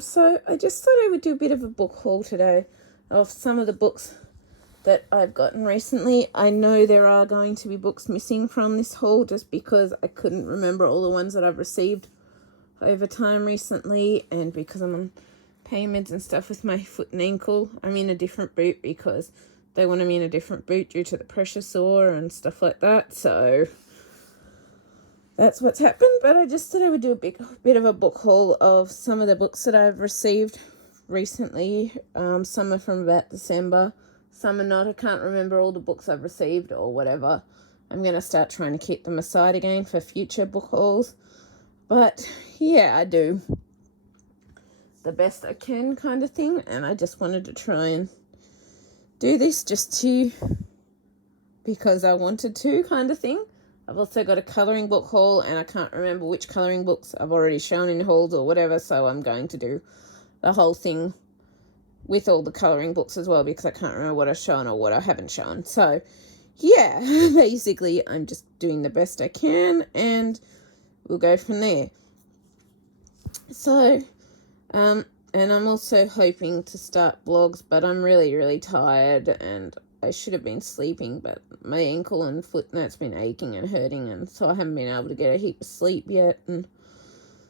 So I just thought I would do a bit of a book haul today of some of the books that I've gotten recently. I know there are going to be books missing from this haul just because I couldn't remember all the ones that I've received over time recently, and because I'm on pain meds and stuff with my foot and ankle. I'm in a different boot because they wanted me in a different boot due to the pressure sore and stuff like that, so that's what's happened. But I just thought I would do a bit of a book haul of some of the books that I've received recently. Some are from about December, some are not. I can't remember all the books I've received or whatever. I'm going to start trying to keep them aside again for future book hauls. But yeah, I do the best I can kind of thing, and I just wanted to try and do this because I wanted to kind of thing. I've also got a colouring book haul, and I can't remember which colouring books I've already shown in hauls or whatever, so I'm going to do the whole thing with all the colouring books as well, because I can't remember what I've shown or what I haven't shown. So yeah, basically I'm just doing the best I can, and we'll go from there. So, and I'm also hoping to start blogs, but I'm really, really tired, and I should have been sleeping, but my ankle and foot and that's been aching and hurting, and so I haven't been able to get a heap of sleep yet, and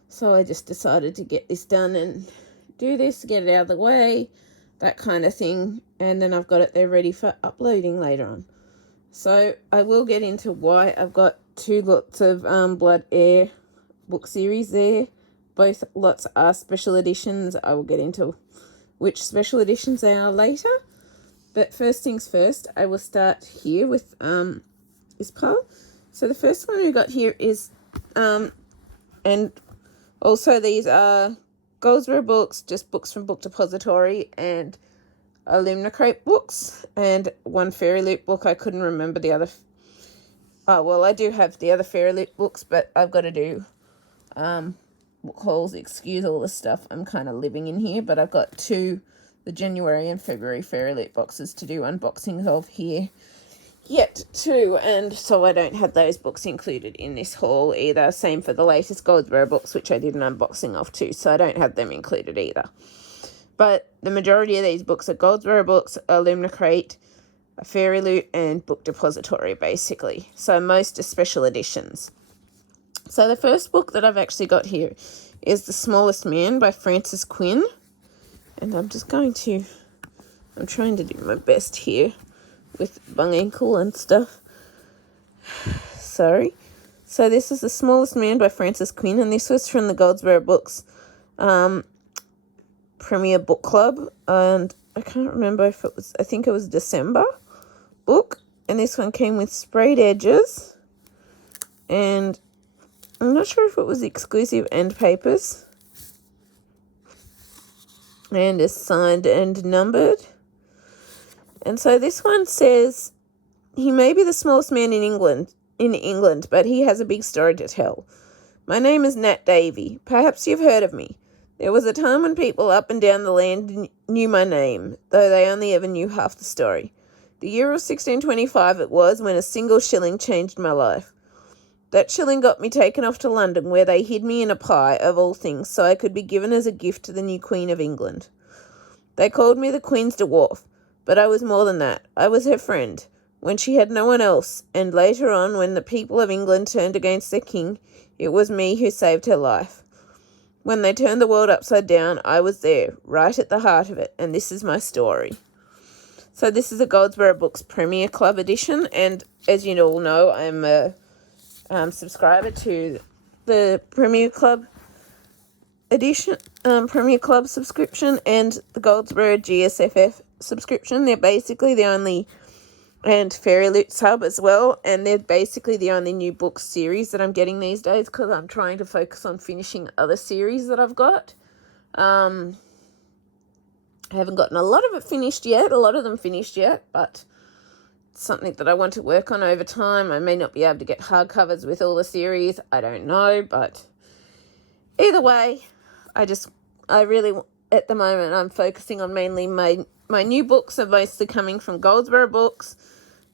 so I just decided to get this done and do this, get it out of the way, that kind of thing, and then I've got it there ready for uploading later on. So I will get into why I've got two lots of Blood Air book series there. Both lots are special editions. I will get into which special editions they are later. But first things first, I will start here with this pile. So the first one we got here is, and also these are Goldsboro books, just books from Book Depository, and Crate books, and one Fairy Loot book. I couldn't remember the other. Oh, well, I do have the other Fairy Loot books, but I've got to do book hauls. Excuse all the stuff I'm kind of living in here, but I've got the January and February Fairy Loot boxes to do unboxings of here yet too, and so I don't have those books included in this haul either. Same for the latest Goldsboro books, which I did an unboxing of too, so I don't have them included either. But the majority of these books are Goldsboro books, Crate, a Fairy Loot, and Book Depository, basically. So most are special editions. So the first book that I've actually got here is The Smallest Man by Frances Quinn. And I'm trying to do my best here with bung ankle and stuff. Sorry. So this is The Smallest Man by Frances Quinn, and this was from the Goldsboro Books Premier Book Club, and I can't remember if I think it was December book, and this one came with sprayed edges, and I'm not sure if it was exclusive end papers, and is signed and numbered. And so this one says, he may be the smallest man in England, but he has a big story to tell. My name is Nat Davy. Perhaps you've heard of me. There was a time when people up and down the land knew my name, though they only ever knew half the story. The year of 1625 it was when a single shilling changed my life. That shilling got me taken off to London, where they hid me in a pie, of all things, so I could be given as a gift to the new Queen of England. They called me the Queen's dwarf, but I was more than that. I was her friend, when she had no one else, and later on, when the people of England turned against their king, it was me who saved her life. When they turned the world upside down, I was there, right at the heart of it, and this is my story. So this is a Goldsboro Books Premier Club edition, and as you all know, I'm a subscriber to the Premier Club edition, Premier Club subscription, and the Goldsboro GSFF subscription. They're basically the only, and Fairy Loot sub as well, and they're basically the only new book series that I'm getting these days, because I'm trying to focus on finishing other series that I've got. I haven't gotten a lot of them finished yet, but it's something that I want to work on over time. I may not be able to get hardcovers with all the series, I don't know, but either way, I really, at the moment, I'm focusing on mainly my new books are mostly coming from Goldsboro Books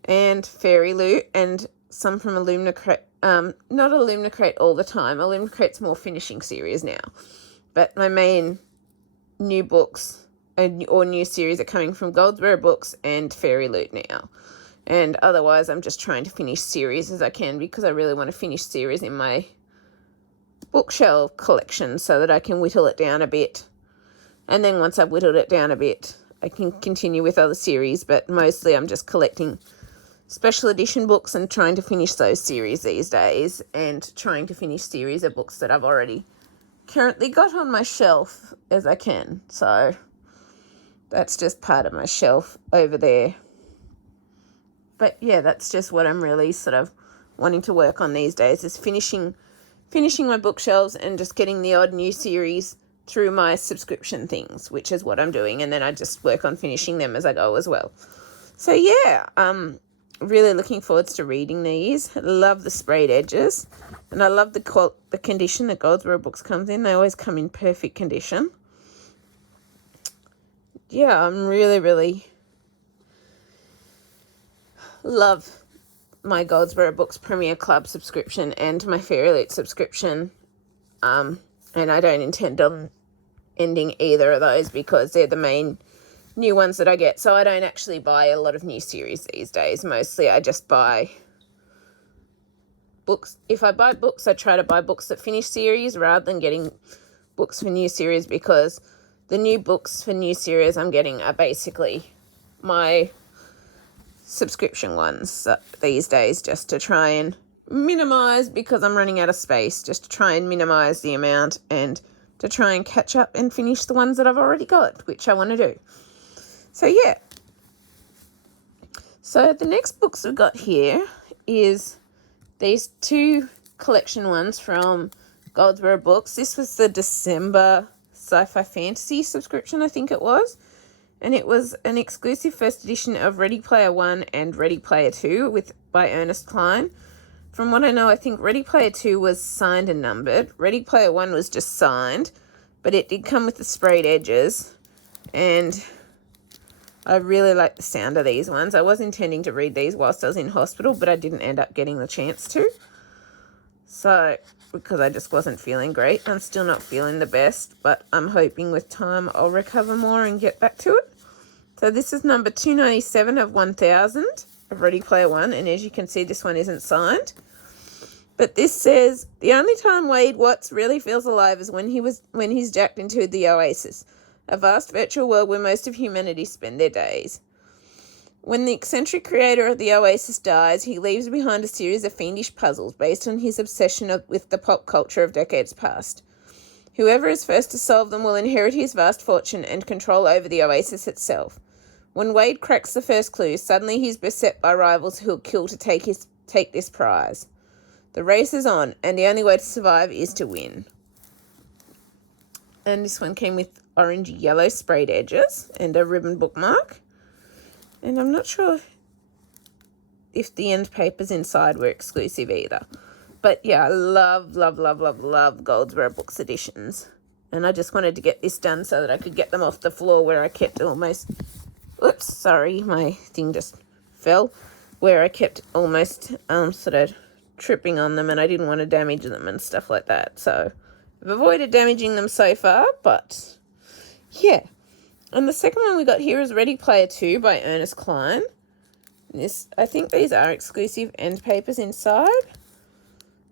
and Fairy Loot, and some from Crate. Not Crate all the time. Crate's more finishing series now. But my main new books or new series are coming from Goldsboro Books and Fairy Loot now. And otherwise, I'm just trying to finish series as I can, because I really want to finish series in my bookshelf collection so that I can whittle it down a bit. And then once I've whittled it down a bit, I can continue with other series. But mostly I'm just collecting special edition books and trying to finish those series these days, and trying to finish series of books that I've already currently got on my shelf as I can. So that's just part of my shelf over there. But yeah, that's just what I'm really sort of wanting to work on these days, is finishing my bookshelves and just getting the odd new series through my subscription things, which is what I'm doing. And then I just work on finishing them as I go as well. So yeah, really looking forward to reading these. I love the sprayed edges, and I love the condition that Goldsboro Books comes in. They always come in perfect condition. Yeah, I'm really love my Goldsboro Books Premier Club subscription and my Fairy Loot subscription. And I don't intend on ending either of those, because they're the main new ones that I get. So I don't actually buy a lot of new series these days. Mostly I just buy books. If I buy books, I try to buy books that finish series rather than getting books for new series, because the new books for new series I'm getting are basically my subscription ones these days, just to try and minimize, because I'm running out of space, just to try and minimize the amount and to try and catch up and finish the ones that I've already got, which I want to do. So yeah. So the next books we've got here is these two collection ones from Goldsboro Books. This was the December Sci-Fi Fantasy subscription, I think it was. And it was an exclusive first edition of Ready Player One and Ready Player Two by Ernest Cline. From what I know, I think Ready Player Two was signed and numbered. Ready Player One was just signed, but it did come with the sprayed edges. And I really like the sound of these ones. I was intending to read these whilst I was in hospital, but I didn't end up getting the chance to. So, because I just wasn't feeling great. I'm still not feeling the best, but I'm hoping with time I'll recover more and get back to it. So this is number 297 of 1000 of Ready Player One, and as you can see, this one isn't signed. But this says, the only time Wade Watts really feels alive is when he's jacked into the Oasis, a vast virtual world where most of humanity spend their days. When the eccentric creator of the Oasis dies, he leaves behind a series of fiendish puzzles based on his obsession with the pop culture of decades past. Whoever is first to solve them will inherit his vast fortune and control over the Oasis itself. When Wade cracks the first clue, suddenly he's beset by rivals who'll kill to take this prize. The race is on, and the only way to survive is to win. And this one came with orange-yellow sprayed edges and a ribbon bookmark. And I'm not sure if the end papers inside were exclusive either. But yeah, I love Goldsboro Books editions. And I just wanted to get this done so that I could get them off the floor where I kept almost... Oops, sorry, my thing just fell. Where I kept almost sort of tripping on them, and I didn't want to damage them and stuff like that. So I've avoided damaging them so far, but yeah. And the second one we got here is Ready Player Two by Ernest Cline. I think these are exclusive end papers inside.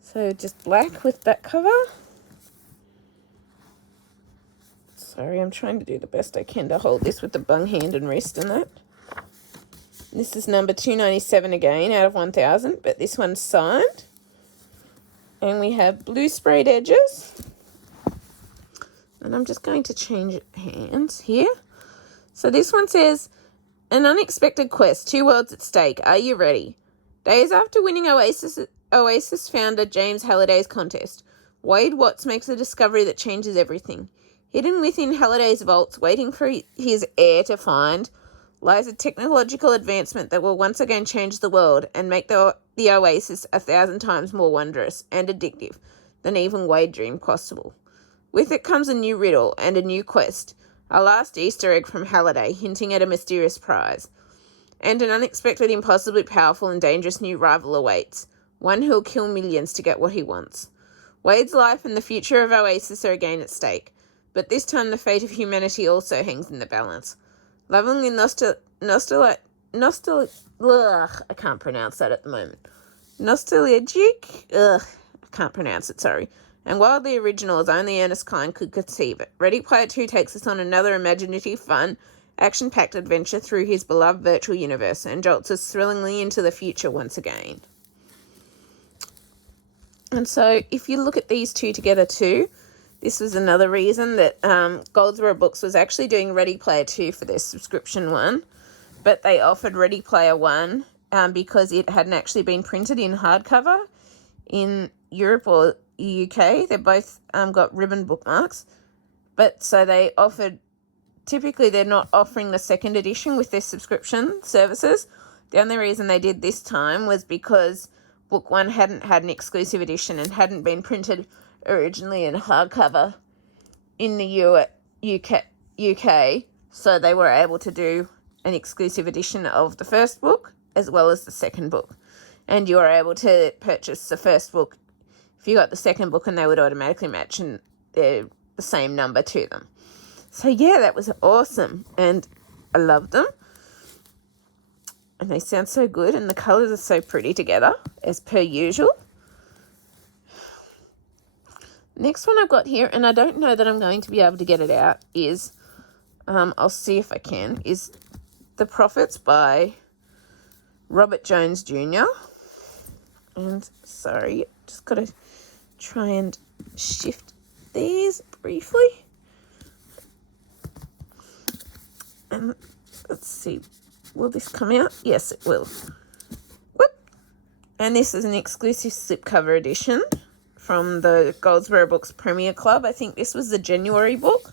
So just black with that cover. Sorry, I'm trying to do the best I can to hold this with the bung hand and wrist and that. This is number 297 again out of 1000, but this one's signed. And we have blue sprayed edges. And I'm just going to change hands here. So this one says, an unexpected quest, 2 worlds at stake. Are you ready? Days after winning Oasis founder James Halliday's contest, Wade Watts makes a discovery that changes everything. Hidden within Halliday's vaults, waiting for his heir to find, lies a technological advancement that will once again change the world and make the Oasis 1,000 times more wondrous and addictive than even Wade dreamed possible. With it comes a new riddle and a new quest, a last Easter egg from Halliday hinting at a mysterious prize, and an unexpected, impossibly powerful and dangerous new rival awaits, one who'll kill millions to get what he wants. Wade's life and the future of Oasis are again at stake, but this time the fate of humanity also hangs in the balance. Lovingly I can't pronounce that at the moment. Nostalgic? I can't pronounce it, sorry. And wildly original as only Ernest Cline could conceive it. Ready Player 2 takes us on another imaginative, fun, action-packed adventure through his beloved virtual universe and jolts us thrillingly into the future once again. And so if you look at these two together too, this was another reason that Goldsboro Books was actually doing Ready Player 2 for their subscription one, but they offered Ready Player 1 because it hadn't actually been printed in hardcover in Europe or UK. They both got ribbon bookmarks, but so they offered, typically they're not offering the second edition with their subscription services. The only reason they did this time was because book 1 hadn't had an exclusive edition and hadn't been printed originally in hardcover in the UK, so they were able to do an exclusive edition of the first book as well as the second book. And you were able to purchase the first book if you got the second book, and they would automatically match, and they're the same number to them. So yeah, that was awesome, and I loved them. And they sound so good, and the colours are so pretty together, as per usual. Next one I've got here, and I don't know that I'm going to be able to get it out, is, I'll see if I can, is The Prophets by Robert Jones Jr. And, sorry, just got to try and shift these briefly. And let's see, will this come out? Yes, it will. Whoop. And this is an exclusive slipcover edition from the Goldsboro Books Premier Club. I think this was the January book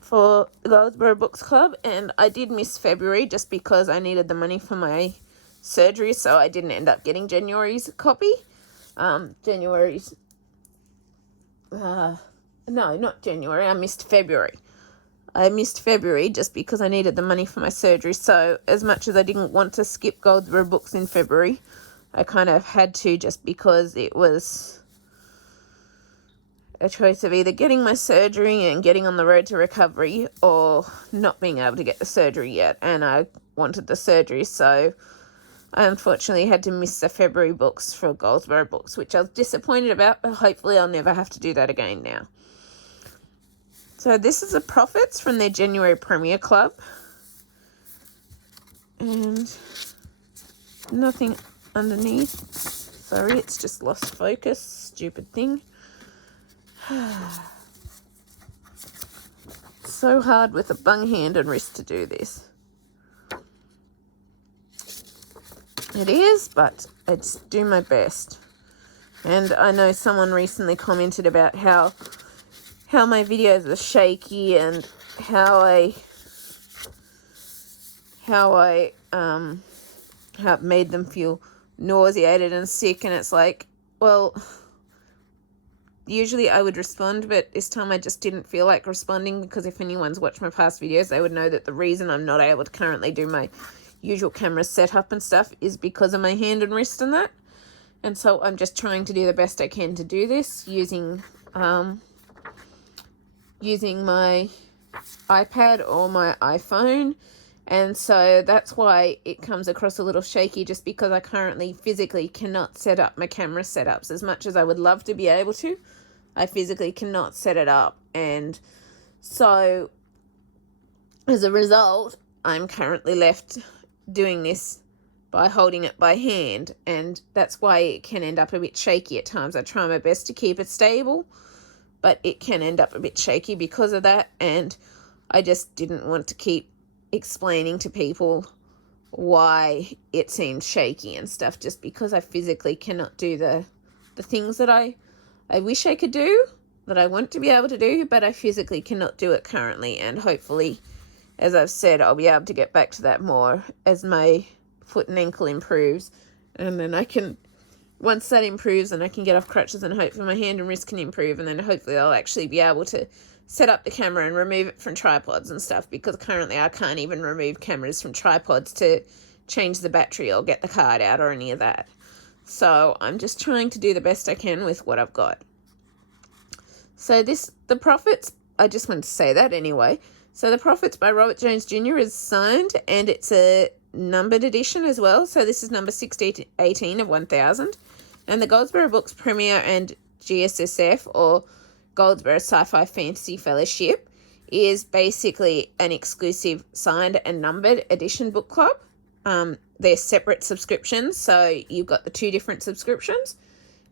for the Goldsboro Books Club, and I did miss February just because I needed the money for my surgery, so I didn't end up getting January's copy. January's, no, not January, I missed February. I missed February just because I needed the money for my surgery, so as much as I didn't want to skip Goldsboro Books in February, I kind of had to, just because it was a choice of either getting my surgery and getting on the road to recovery or not being able to get the surgery yet, and I wanted the surgery, so I unfortunately had to miss the February books for Goldsboro Books, which I was disappointed about, but hopefully I'll never have to do that again now. So this is The Prophets from their January Premier Club, and nothing underneath. Sorry, it's just lost focus. Stupid thing. So hard with a bung hand and wrist to do this. It is, but I just do my best. And I know someone recently commented about how my videos are shaky and how I have made them feel nauseated and sick, and it's like, well, usually I would respond, but this time I just didn't feel like responding, because if anyone's watched my past videos, they would know that the reason I'm not able to currently do my usual camera setup and stuff is because of my hand and wrist and that. And so I'm just trying to do the best I can to do this using my iPad or my iPhone. And so that's why it comes across a little shaky, just because I currently physically cannot set up my camera setups. As much as I would love to be able to, I physically cannot set it up. And so as a result, I'm currently left doing this by holding it by hand, and that's why it can end up a bit shaky at times. I try my best to keep it stable, but it can end up a bit shaky because of that, and I just didn't want to keep explaining to people why it seemed shaky and stuff, just because I physically cannot do the things that I wish I could do, that I want to be able to do, but I physically cannot do it currently. And hopefully, as I've said, I'll be able to get back to that more as my foot and ankle improves, and then I can, once that improves, and I can get off crutches, and hopefully my hand and wrist can improve, and then hopefully I'll actually be able to set up the camera and remove it from tripods and stuff, because currently I can't even remove cameras from tripods to change the battery or get the card out or any of that. So I'm just trying to do the best I can with what I've got. So The Prophets, I just wanted to say that anyway. So The Prophets by Robert Jones Jr. is signed, and it's a numbered edition as well. So this is number 1618 of 1000. And the Goldsboro Books Premier and GSSF, or Goldsboro Sci-Fi Fantasy Fellowship, is basically an exclusive signed and numbered edition book club. They're separate subscriptions, so you've got the 2 different subscriptions.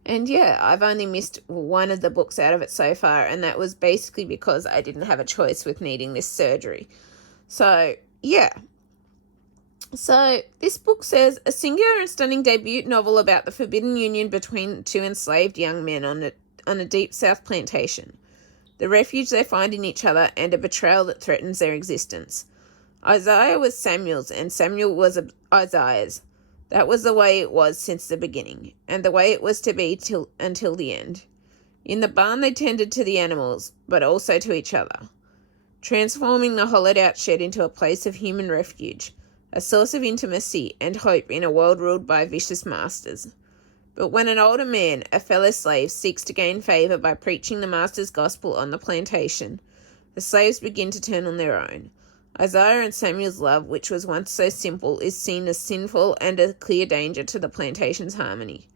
And yeah, I've only missed one of the books out of it so far, and that was basically because I didn't have a choice with needing this surgery. So, yeah. So, this book says, a singular and stunning debut novel about the forbidden union between 2 enslaved young men on a deep South plantation, the refuge they find in each other, and a betrayal that threatens their existence. Isaiah was Samuel's, and Samuel was Isaiah's. That was the way it was since the beginning, and the way it was to be until the end. In the barn they tended to the animals, but also to each other, transforming the hollowed-out shed into a place of human refuge, a source of intimacy and hope in a world ruled by vicious masters. But when an older man, a fellow slave, seeks to gain favour by preaching the master's gospel on the plantation, the slaves begin to turn on their own. Isaiah and Samuel's love, which was once so simple, is seen as sinful and a clear danger to the plantation's harmony.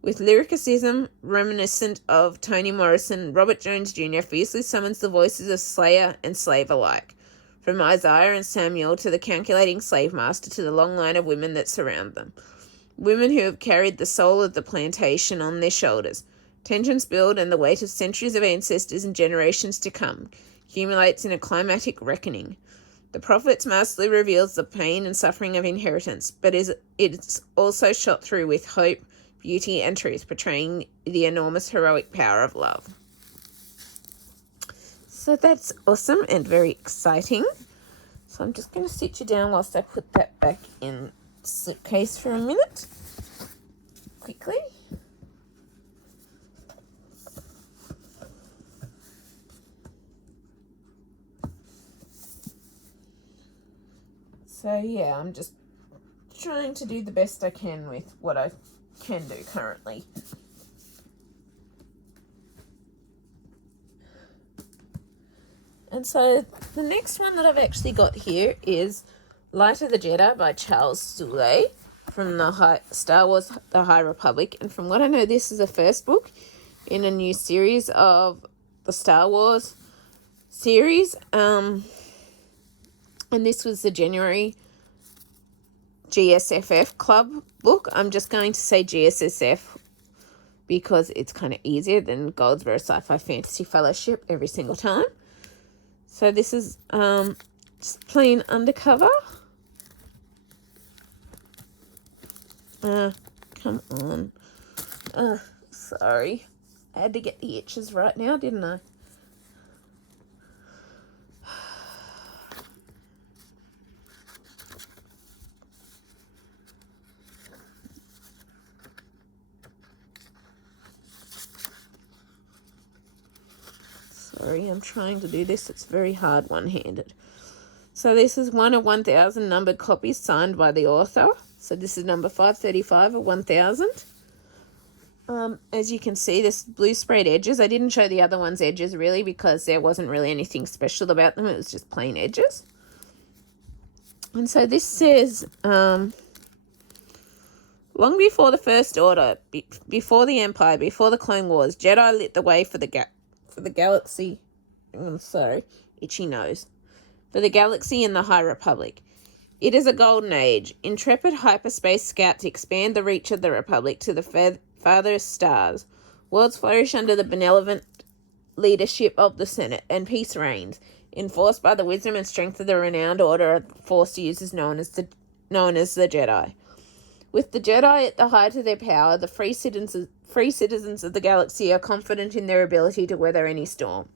With lyricism reminiscent of Toni Morrison, Robert Jones Jr. fiercely summons the voices of slayer and slave alike, from Isaiah and Samuel to the calculating slave master to the long line of women that surround them. Women who have carried the soul of the plantation on their shoulders. Tensions build, and the weight of centuries of ancestors and generations to come accumulates in a climatic reckoning. The Prophets masterfully reveals the pain and suffering of inheritance, but it's also shot through with hope, beauty, and truth, portraying the enormous heroic power of love. So that's awesome and very exciting. So I'm just going to sit you down whilst I put that back in the suitcase for a minute. Quickly. So yeah, I'm just trying to do the best I can with what I can do currently. And so the next one that I've actually got here is Light of the Jedi by Charles Soule from the Star Wars The High Republic. And from what I know, this is the first book in a new series of the Star Wars series. And this was the January GSFF Club book. I'm just going to say GSSF because it's kind of easier than Goldsboro Sci-Fi Fantasy Fellowship every single time. So this is just plain undercover. Come on. Sorry. I had to get the itches right now, didn't I? Sorry, I'm trying to do this. It's very hard one-handed. So this is one of 1,000 numbered copies signed by the author. So this is number 535 of 1,000. As you can see, this blue sprayed edges. I didn't show the other one's edges really because there wasn't really anything special about them. It was just plain edges. And so this says, long before the First Order, before the Empire, before the Clone Wars, Jedi lit the way for the galaxy. I'm sorry, itchy nose. For the galaxy and the High Republic. It is a golden age. Intrepid hyperspace scouts expand the reach of the Republic to the farthest stars. Worlds flourish under the benevolent leadership of the Senate, and peace reigns, enforced by the wisdom and strength of the renowned order of Force users known as the Jedi. With the Jedi at the height of their power, the free citizens of the galaxy are confident in their ability to weather any storm.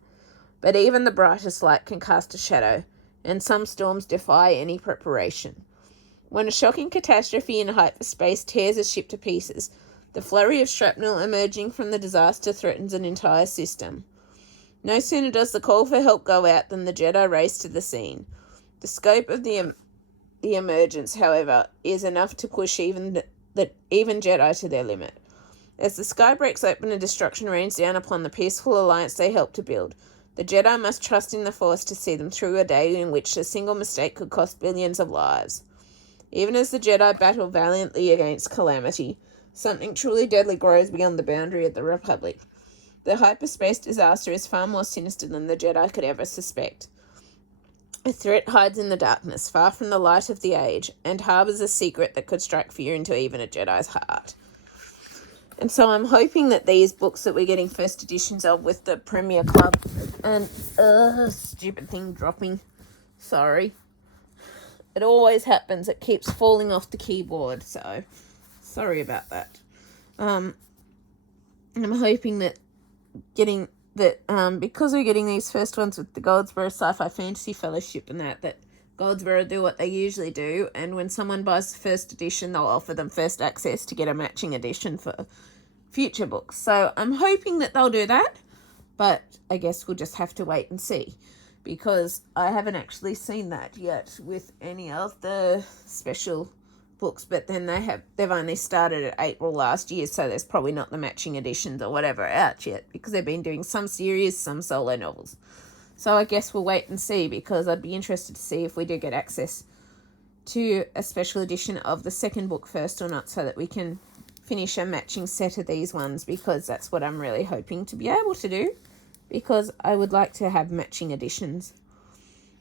But even the brightest light can cast a shadow, and some storms defy any preparation. When a shocking catastrophe in hyperspace tears a ship to pieces, the flurry of shrapnel emerging from the disaster threatens an entire system. No sooner does the call for help go out than the Jedi race to the scene. The scope of the emergence, however, is enough to push even Jedi to their limit. As the sky breaks open and destruction rains down upon the peaceful alliance they helped to build, the Jedi must trust in the Force to see them through a day in which a single mistake could cost billions of lives. Even as the Jedi battle valiantly against calamity, something truly deadly grows beyond the boundary of the Republic. The hyperspace disaster is far more sinister than the Jedi could ever suspect. A threat hides in the darkness, far from the light of the age, and harbours a secret that could strike fear into even a Jedi's heart. And so I'm hoping that these books that we're getting first editions of with the Premier Club and stupid thing dropping. Sorry. It always happens. It keeps falling off the keyboard, so sorry about that. I'm hoping that because we're getting these first ones with the Goldsboro Sci-Fi Fantasy Fellowship and that Goldsboro do what they usually do, and when someone buys the first edition, they'll offer them first access to get a matching edition for future books. So I'm hoping that they'll do that, but I guess we'll just have to wait and see, because I haven't actually seen that yet with any of the special books, but then they've only started at April last year, so there's probably not the matching editions or whatever out yet, because they've been doing some series, some solo novels. So I guess we'll wait and see, because I'd be interested to see if we do get access to a special edition of the second book first or not, so that we can finish a matching set of these ones, because that's what I'm really hoping to be able to do, because I would like to have matching editions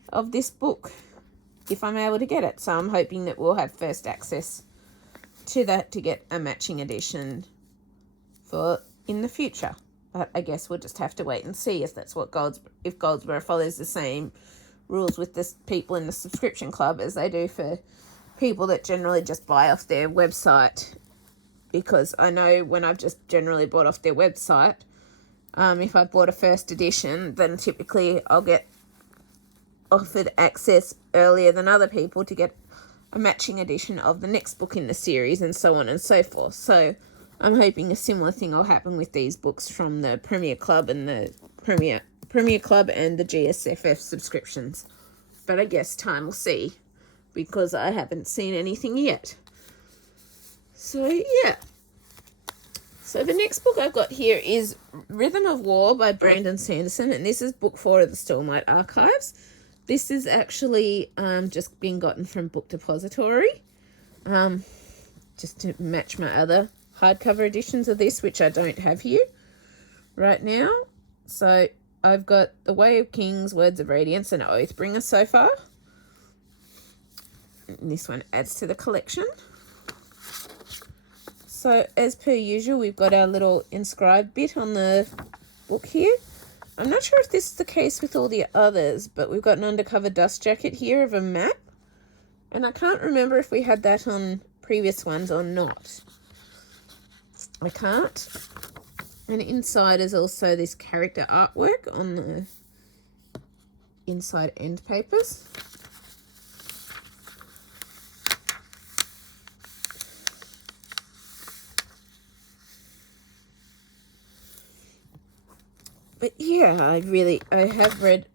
of this book if I'm able to get it. So I'm hoping that we'll have first access to that to get a matching edition for in the future. But I guess we'll just have to wait and see if that's what if Goldsboro follows the same rules with the people in the subscription club as they do for people that generally just buy off their website. Because I know when I've just generally bought off their website, if I bought a first edition, then typically I'll get offered access earlier than other people to get a matching edition of the next book in the series, and so on and so forth. So I'm hoping a similar thing will happen with these books from the Premier Club and the Premier Club and the GSFF subscriptions. But I guess time will see, because I haven't seen anything yet. So yeah. So the next book I've got here is Rhythm of War by Brandon Sanderson, and this is book 4 of the Stormlight Archives. This is actually just been gotten from Book Depository, just to match my other hardcover editions of this, which I don't have here right now. So I've got The Way of Kings, Words of Radiance, and Oathbringer so far. And this one adds to the collection. So as per usual, we've got our little inscribed bit on the book here. I'm not sure if this is the case with all the others, but we've got an undercover dust jacket here of a map. And I can't remember if we had that on previous ones or not. I can't. And inside is also this character artwork on the inside end papers. But yeah, I have read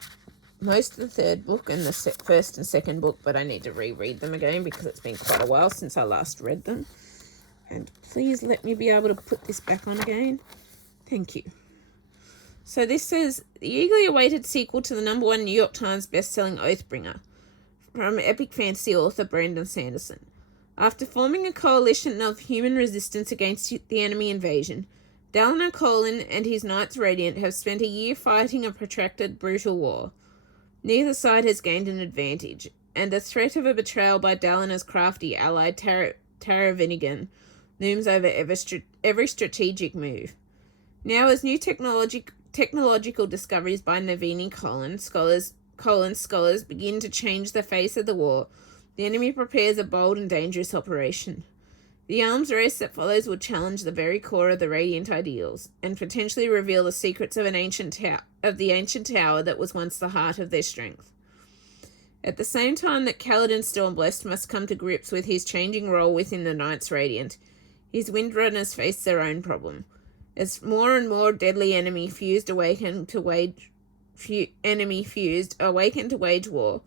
most of the third book and the first and second book, but I need to reread them again because it's been quite a while since I last read them. And please let me be able to put this back on again. Thank you. So this says, the eagerly awaited sequel to the #1 New York Times bestselling Oathbringer from epic fantasy author Brandon Sanderson. After forming a coalition of human resistance against the enemy invasion, Dallin O'Colin and his Knights Radiant have spent a year fighting a protracted, brutal war. Neither side has gained an advantage, and the threat of a betrayal by Dallina's crafty ally Tara Vinnigan looms over every strategic move. Now, as new technological discoveries by Navini Colin scholars begin to change the face of the war, the enemy prepares a bold and dangerous operation. The arms race that follows will challenge the very core of the Radiant ideals, and potentially reveal the secrets of the ancient tower that was once the heart of their strength. At the same time that Kaladin Stormblessed must come to grips with his changing role within the Knights Radiant, his Windrunners face their own problem. As more and more deadly enemy fused awaken to wage war,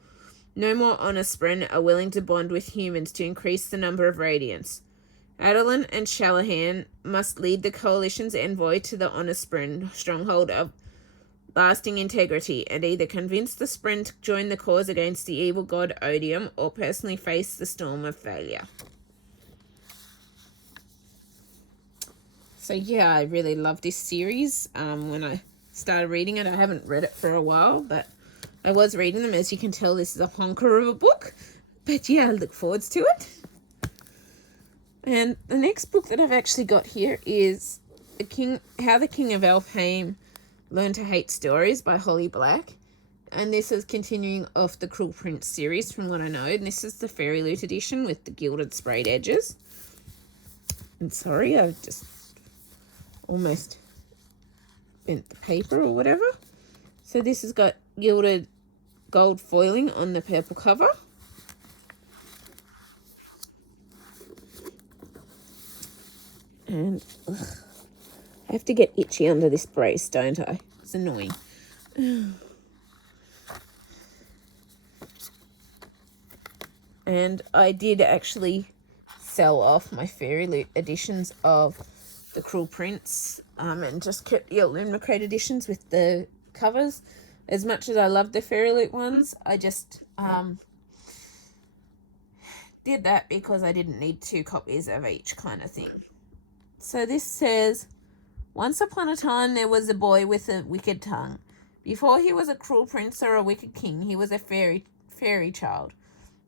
no more honest Spren are willing to bond with humans to increase the number of Radiants. Adeline and Shalahan must lead the coalition's envoy to the Honor Spren stronghold of lasting integrity and either convince the Spren to join the cause against the evil god Odium or personally face the storm of failure. So yeah, I really love this series. When I started reading it, I haven't read it for a while, but I was reading them. As you can tell, this is a honker of a book. But yeah, I look forward to it. And the next book that I've actually got here is How the King of Elfheim Learned to Hate Stories by Holly Black. And this is continuing off the Cruel Prince series from what I know. And this is the Fairy Loot edition with the gilded sprayed edges. And sorry, I've just almost bent the paper or whatever. So this has got gilded gold foiling on the purple cover. And I have to get itchy under this brace, don't I? It's annoying. And I did actually sell off my Fairy Loot editions of the Cruel Prince and just kept the Illumicrate editions with the covers. As much as I love the Fairy Loot ones, I just did that because I didn't need 2 copies of each kind of thing. So this says, once upon a time there was a boy with a wicked tongue. Before he was a cruel prince or a wicked king, he was a fairy child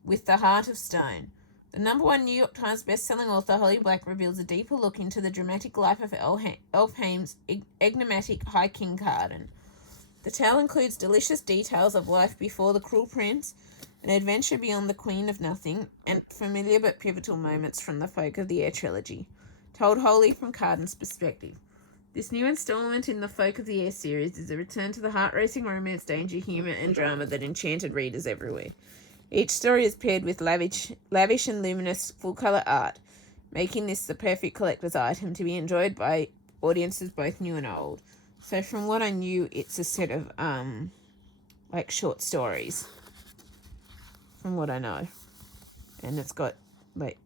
with the heart of stone. The #1 New York Times best-selling author Holly Black reveals a deeper look into the dramatic life of Elfheim's enigmatic High King Cardan. The tale includes delicious details of life before the cruel prince, an adventure beyond the Queen of Nothing, and familiar but pivotal moments from the Folk of the Air trilogy, told wholly from Cardan's perspective. This new installment in the Folk of the Air series is a return to the heart-racing romance, danger, humour, and drama that enchanted readers everywhere. Each story is paired with lavish and luminous full-colour art, making this the perfect collector's item to be enjoyed by audiences both new and old. So from what I knew, it's a set of like short stories, from what I know. And it's got, like,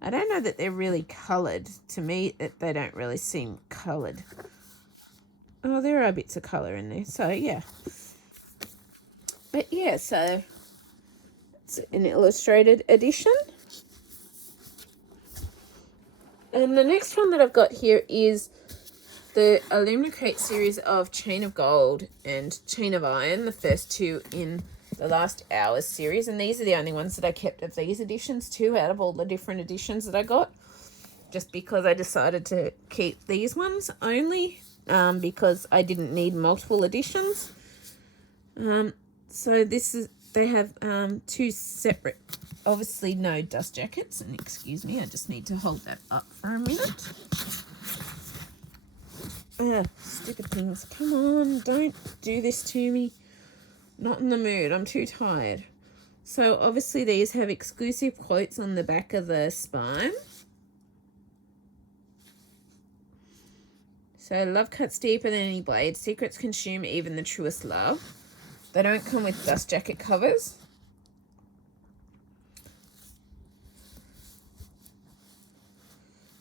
I don't know that they're really coloured. To me, that they don't really seem coloured. Oh, there are bits of colour in there. So, yeah. But, yeah, so it's an illustrated edition. And the next one that I've got here is the Illumicrate series of Chain of Gold and Chain of Iron, the first 2 in the Last Hours series, and these are the only ones that I kept of these editions too, out of all the different editions that I got, just because I decided to keep these ones only, because I didn't need multiple editions. So this is, they have 2 separate, obviously no dust jackets, and excuse me, I just need to hold that up for a minute. Stupid things, come on, don't do this to me. Not in the mood. I'm too tired. So obviously these have exclusive quotes on the back of the spine. So love cuts deeper than any blade. Secrets consume even the truest love. They don't come with dust jacket covers.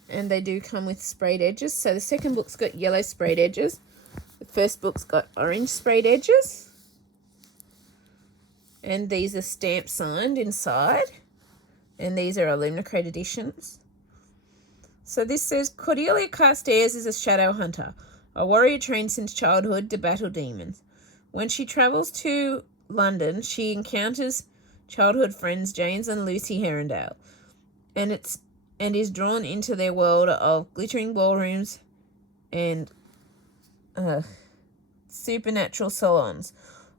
And they do come with sprayed edges. So the second book's got yellow sprayed edges. The first book's got orange sprayed edges. And these are stamp signed inside. And these are Illumicrate editions. So this says, Cordelia Carstairs is a shadow hunter, a warrior trained since childhood to battle demons. When she travels to London, she encounters childhood friends James and Lucy Herondale, and is drawn into their world of glittering ballrooms and supernatural salons.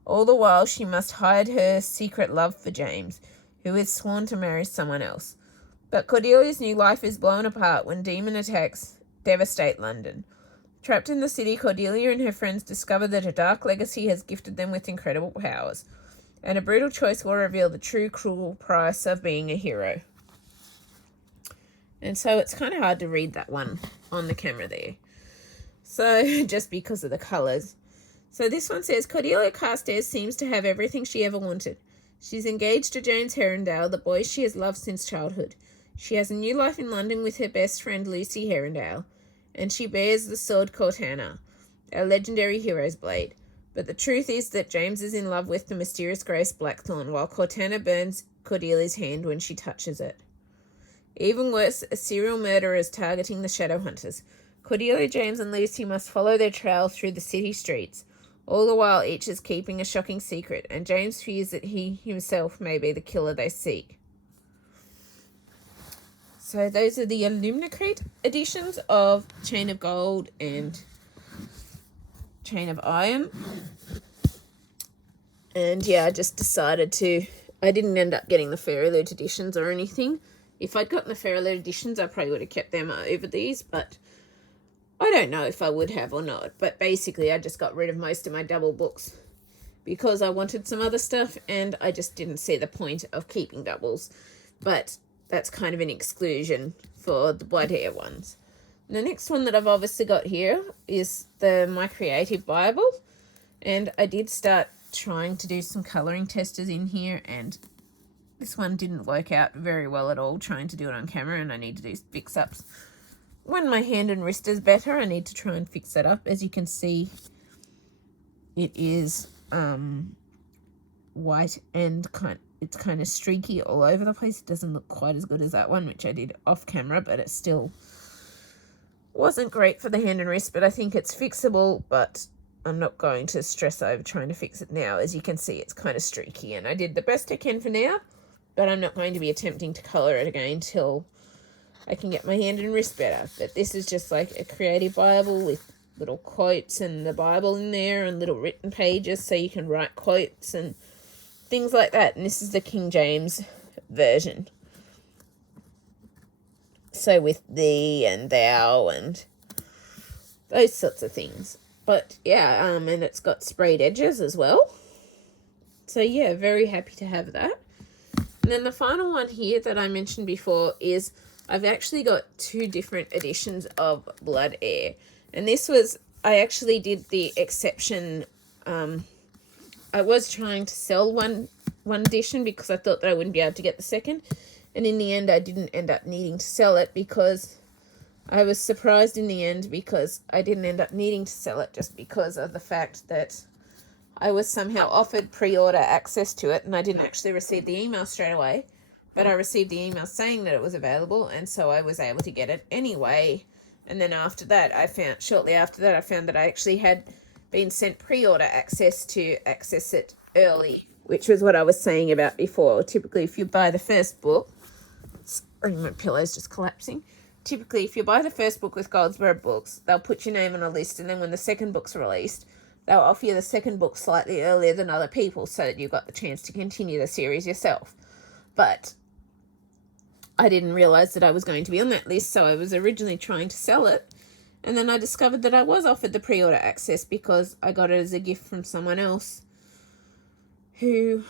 All the while, she must hide her secret love for James, who is sworn to marry someone else. But Cordelia's new life is blown apart when demon attacks devastate London. Trapped in the city, Cordelia and her friends discover that a dark legacy has gifted them with incredible powers, and a brutal choice will reveal the true cruel price of being a hero. And so it's kind of hard to read that one on the camera there. So, just because of the colours. So this one says, Cordelia Carstairs seems to have everything she ever wanted. She's engaged to James Herondale, the boy she has loved since childhood. She has a new life in London with her best friend Lucy Herondale, and she bears the sword Cortana, our legendary hero's blade. But the truth is that James is in love with the mysterious Grace Blackthorn, while Cortana burns Cordelia's hand when she touches it. Even worse, a serial murderer is targeting the Shadowhunters. Cordelia, James, and Lucy must follow their trail through the city streets. All the while, each is keeping a shocking secret, and James fears that he himself may be the killer they seek. So those are the Illuminacrate editions of Chain of Gold and Chain of Iron. And yeah, I just decided I didn't end up getting the Fairy Loot editions or anything. If I'd gotten the Fairy Loot editions, I probably would have kept them over these, but I don't know if I would have or not. But basically, I just got rid of most of my double books because I wanted some other stuff, and I just didn't see the point of keeping doubles. But that's kind of an exclusion for the Blood Heir ones. The next one that I've obviously got here is the My Creative Bible, and I did start trying to do some colouring testers in here, and this one didn't work out very well at all, trying to do it on camera, and I need to do fix-ups. When my hand and wrist is better, I need to try and fix that up. As you can see, it is white and it's kind of streaky all over the place. It doesn't look quite as good as that one, which I did off camera, but it still wasn't great for the hand and wrist, but I think it's fixable, but I'm not going to stress over trying to fix it now. As you can see, it's kind of streaky, and I did the best I can for now, but I'm not going to be attempting to colour it again until I can get my hand and wrist better. But this is just like a creative Bible with little quotes and the Bible in there and little written pages so you can write quotes and things like that. And this is the King James version. So with thee and thou and those sorts of things. But yeah, and it's got sprayed edges as well. So yeah, very happy to have that. And then the final one here that I mentioned before is I've actually got two different editions of Blood Heir. And this was, I actually did the exception. I was trying to sell one edition because I thought that I wouldn't be able to get the second. And in the end, I didn't end up needing to sell it because I was surprised in the end because I didn't end up needing to sell it just because of the fact that I was somehow offered pre-order access to it, and I didn't actually receive the email straight away, but I received the email saying that it was available, and so I was able to get it anyway. And then after that, shortly after that, I found that I actually had been sent pre-order access to access it early, which was what I was saying about before. Typically, if you buy the first book, sorry, my pillow's just collapsing. Typically, if you buy the first book with Goldsboro Books, they'll put your name on a list, and then when the second book's released, they'll offer you the second book slightly earlier than other people so that you've got the chance to continue the series yourself. But I didn't realise that I was going to be on that list, so I was originally trying to sell it. And then I discovered that I was offered the pre-order access because I got it as a gift from someone else who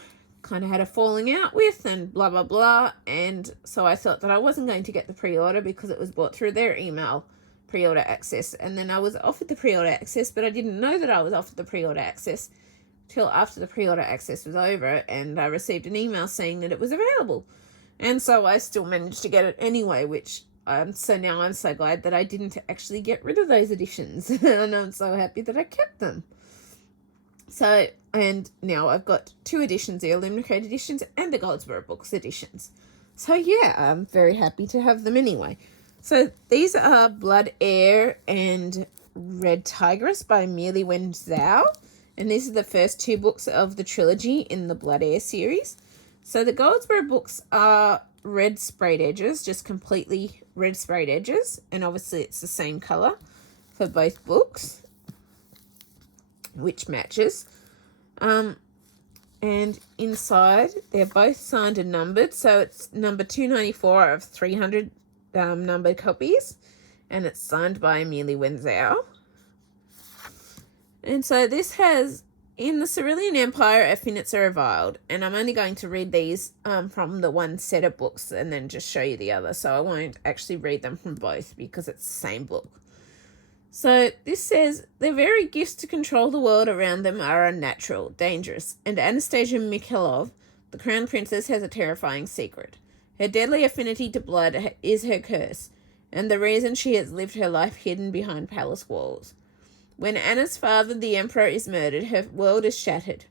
kind of had a falling out with and blah, blah, blah. And so I thought that I wasn't going to get the pre-order because it was bought through their email pre-order access. And then I was offered the pre-order access, but I didn't know that I was offered the pre-order access till after the pre-order access was over, and I received an email saying that it was available. And so I still managed to get it anyway, which so now I'm so glad that I didn't actually get rid of those editions. And I'm so happy that I kept them. So, and now I've got two editions, the Illuminacrate editions and the Goldsboro Books editions. So yeah, I'm very happy to have them anyway. So these are Blood Heir and Red Tigress by Mealy Wen Zhao. And these are the first two books of the trilogy in the Blood Heir series. So the Goldsboro books are red sprayed edges, just completely red sprayed edges. And obviously it's the same colour for both books, which matches. And inside, they're both signed and numbered. So it's number 294 of 300 numbered copies. And it's signed by Mealy Wen Zhao. And so this has, in the Cerulean Empire, Affinites are reviled. And I'm only going to read these from the one set of books and then just show you the other. So I won't actually read them from both because it's the same book. So this says, their very gifts to control the world around them are unnatural, dangerous, and Anastasia Mikhailov, the Crown Princess, has a terrifying secret. Her deadly affinity to blood is her curse, and the reason she has lived her life hidden behind palace walls. When Anna's father, the Emperor, is murdered, her world is shattered.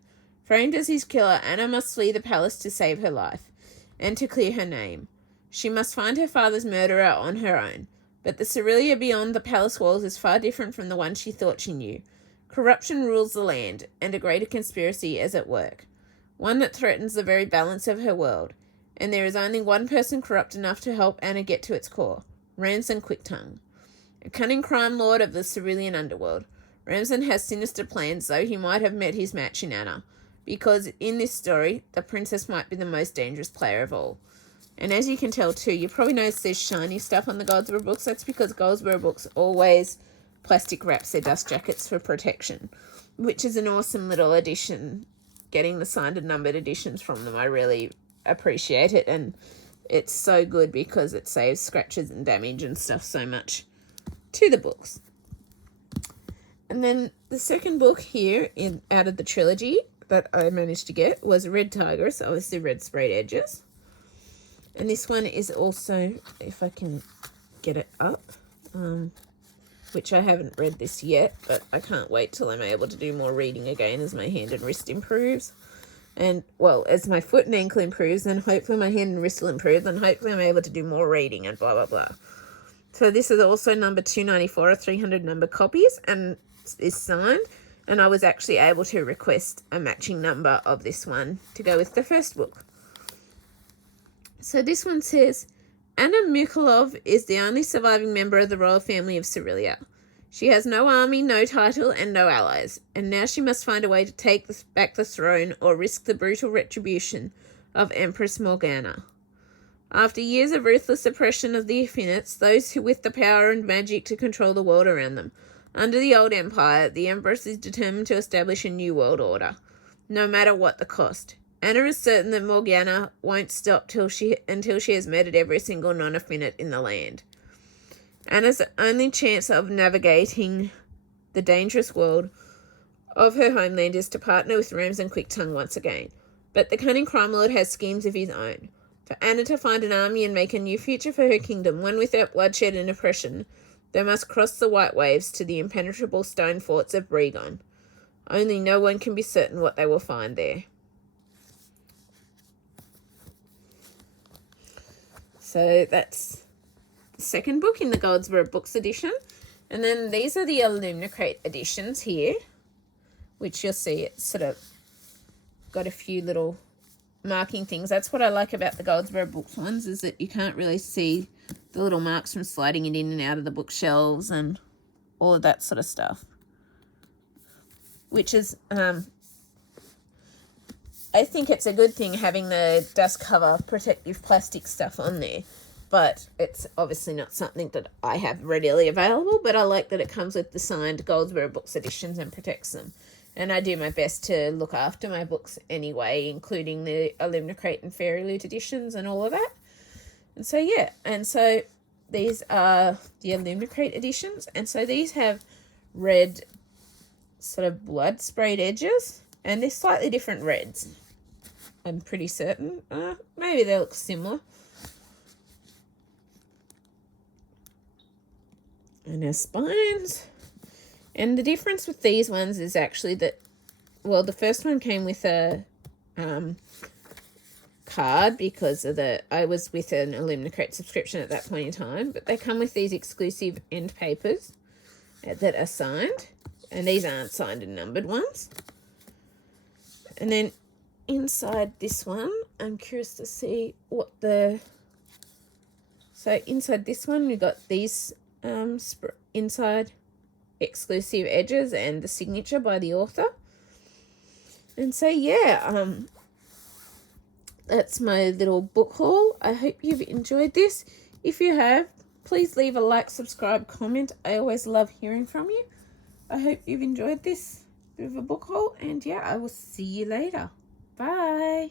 Framed as his killer, Anna must flee the palace to save her life, and to clear her name. She must find her father's murderer on her own, but the Cerealia beyond the palace walls is far different from the one she thought she knew. Corruption rules the land, and a greater conspiracy is at work, one that threatens the very balance of her world, and there is only one person corrupt enough to help Anna get to its core, Ramson Quicktongue, a cunning crime lord of the Cerulean underworld. Ramson has sinister plans, though he might have met his match in Anna, because in this story, the princess might be the most dangerous player of all. And as you can tell too, you probably notice there's shiny stuff on the Goldsboro books. That's because Goldsboro books always plastic wraps their dust jackets for protection, which is an awesome little addition. Getting the signed and numbered editions from them, I really appreciate it, and it's so good because it saves scratches and damage and stuff so much to the books. And then the second book here out of the trilogy that I managed to get was Red Tigress, obviously red sprayed edges. And this one is also, if I can get it up, which I haven't read this yet, but I can't wait till I'm able to do more reading again as my hand and wrist improves. And, well, as my foot and ankle improves, then hopefully my hand and wrist will improve, and hopefully I'm able to do more reading and blah, blah, blah. So this is also number 294 of 300 number copies, and is signed. And I was actually able to request a matching number of this one to go with the first book. So this one says, Anna Mikhailov is the only surviving member of the royal family of Cerealia. She has no army, no title, and no allies, and now she must find a way to take back the throne or risk the brutal retribution of Empress Morgana. After years of ruthless oppression of the Affinites, those who with the power and magic to control the world around them, under the old empire, the Empress is determined to establish a new world order, no matter what the cost. Anna is certain that Morgana won't stop until she has murdered every single non-affinite in the land. Anna's only chance of navigating the dangerous world of her homeland is to partner with Ramson Quicktongue once again. But the cunning crime lord has schemes of his own. For Anna to find an army and make a new future for her kingdom, one without bloodshed and oppression, they must cross the white waves to the impenetrable stone forts of Bregon. Only no one can be certain what they will find there. So that's the second book in the Goldsboro Books edition. And then these are the Illuminate editions here, which you'll see it's sort of got a few little marking things. That's what I like about the Goldsboro Books ones, is that you can't really see the little marks from sliding it in and out of the bookshelves and all of that sort of stuff. Which is, I think it's a good thing having the dust cover protective plastic stuff on there. But it's obviously not something that I have readily available, but I like that it comes with the signed Goldsboro Books editions and protects them. And I do my best to look after my books anyway, including the Illuminate and Fairy Loot editions and all of that. And so, yeah, and so these are the Illuminate editions. And so these have red sort of blood sprayed edges, and they're slightly different reds. I'm pretty certain. Maybe they look similar. And our spines. And the difference with these ones is actually that, well, the first one came with a card because of I was with an Illuminate subscription at that point in time, but they come with these exclusive end papers that are signed, and these aren't signed and numbered ones. And then inside this one, I'm curious to see what so inside this one, we've got these inside exclusive edges and the signature by the author. And so, yeah, that's my little book haul. I hope you've enjoyed this. If you have, please leave a like, subscribe, comment. I always love hearing from you. I hope you've enjoyed this bit of a book haul. And, yeah, I will see you later. Bye.